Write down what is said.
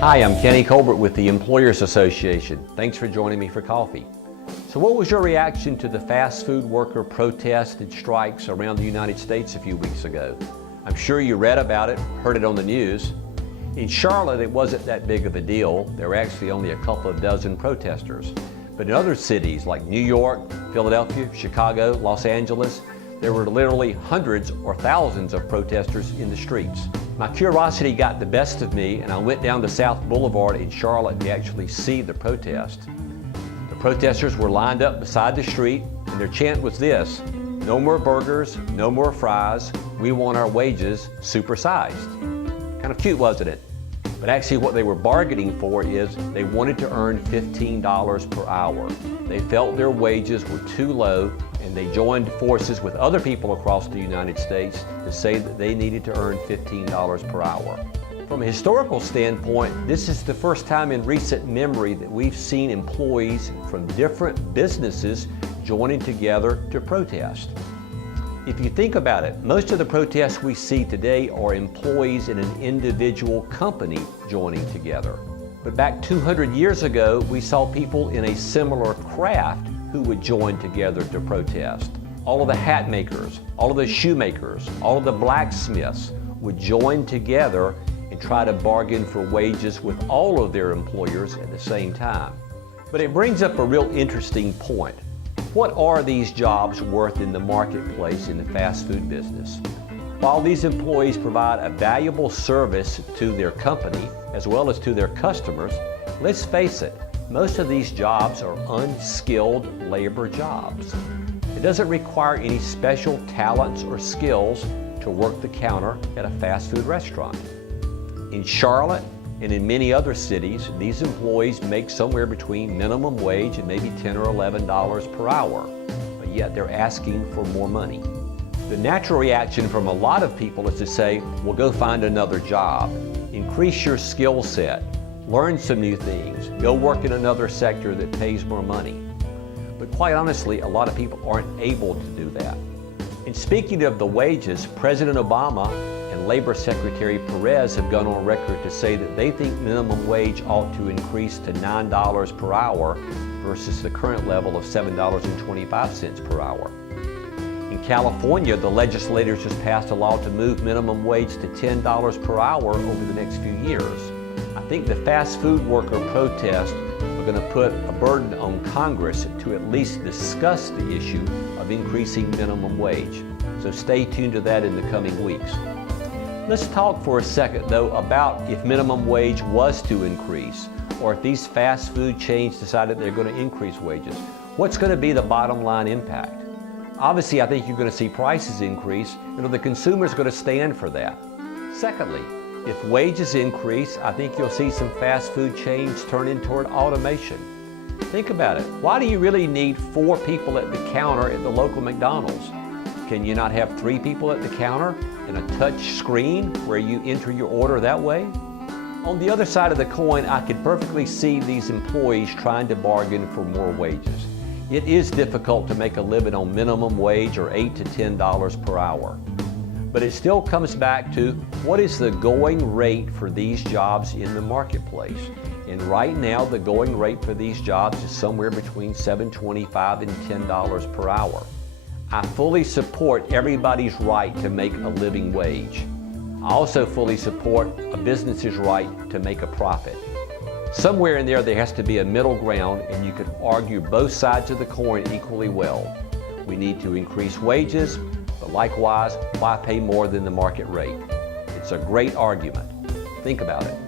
Hi, I'm Kenny Colbert with the Employers Association. Thanks for joining me for coffee. So what was your reaction to the fast food worker protests and strikes around the United States a few weeks ago? I'm sure you read about it, heard it on the news. In Charlotte, it wasn't that big of a deal. There were actually only a couple of dozen protesters. But in other cities like New York, Philadelphia, Chicago, Los Angeles, there were literally hundreds or thousands of protesters in the streets. My curiosity got the best of me, and I went down to South Boulevard in Charlotte to actually see the protest. The protesters were lined up beside the street, and their chant was this: "No more burgers, no more fries, we want our wages supersized." Kind of cute, wasn't it? But actually what they were bargaining for is they wanted to earn $15 per hour. They felt their wages were too low, and they joined forces with other people across the United States to say that they needed to earn $15 per hour. From a historical standpoint, this is the first time in recent memory that we've seen employees from different businesses joining together to protest. If you think about it, most of the protests we see today are employees in an individual company joining together. But back 200 years ago, we saw people in a similar craft who would join together to protest. All of the hat makers, all of the shoemakers, all of the blacksmiths would join together and try to bargain for wages with all of their employers at the same time. But it brings up a real interesting point. What are these jobs worth in the marketplace in the fast food business? While these employees provide a valuable service to their company as well as to their customers, let's face it, most of these jobs are unskilled labor jobs. It doesn't require any special talents or skills to work the counter at a fast food restaurant. In Charlotte and in many other cities, these employees make somewhere between minimum wage and maybe $10 or $11 per hour, but yet they're asking for more money. The natural reaction from a lot of people is to say, well, go find another job, increase your skill set, learn some new things, go work in another sector that pays more money. But quite honestly, a lot of people aren't able to do that. And speaking of the wages, President Obama and Labor Secretary Perez have gone on record to say that they think minimum wage ought to increase to $9 per hour versus the current level of $7.25 per hour. In California, the legislators just passed a law to move minimum wage to $10 per hour over the next few years. I think the fast food worker protests are going to put a burden on Congress to at least discuss the issue of increasing minimum wage. So stay tuned to that in the coming weeks. Let's talk for a second, though, about if minimum wage was to increase, or if these fast food chains decided they're going to increase wages. What's going to be the bottom line impact? Obviously, I think you're going to see prices increase, and the consumer's going to stand for that. Secondly, if wages increase, I think you'll see some fast food chains turning toward automation. Think about it. Why do you really need 4 people at the counter at the local McDonald's? Can you not have 3 people at the counter and a touch screen where you enter your order that way? On the other side of the coin, I could perfectly see these employees trying to bargain for more wages. It is difficult to make a living on minimum wage or $8 to $10 per hour. But it still comes back to what is the going rate for these jobs in the marketplace? And right now, the going rate for these jobs is somewhere between $7.25 and $10 per hour. I fully support everybody's right to make a living wage. I also fully support a business's right to make a profit. Somewhere in there has to be a middle ground, and you could argue both sides of the coin equally well. We need to increase wages, but likewise, why pay more than the market rate? It's a great argument. Think about it.